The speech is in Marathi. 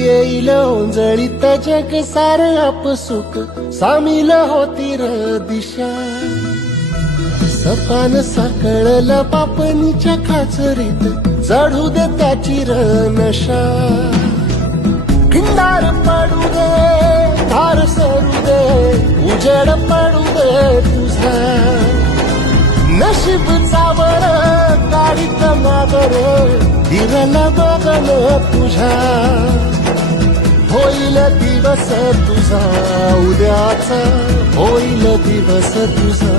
येईल ओंजळीत जग सार आपसुक सामील होती र दिशा सपान साकळलं पापणीच्या खाचरीत चढू दे त्याची र नशा खिंडार पडू दे धार सरू दे उजेड पडू दे तुझा नशीब चावळ काढीत मागर दिरल बघन तुझ्या होईल दिवस तुझा उद्याचा होईल दिवस तुझा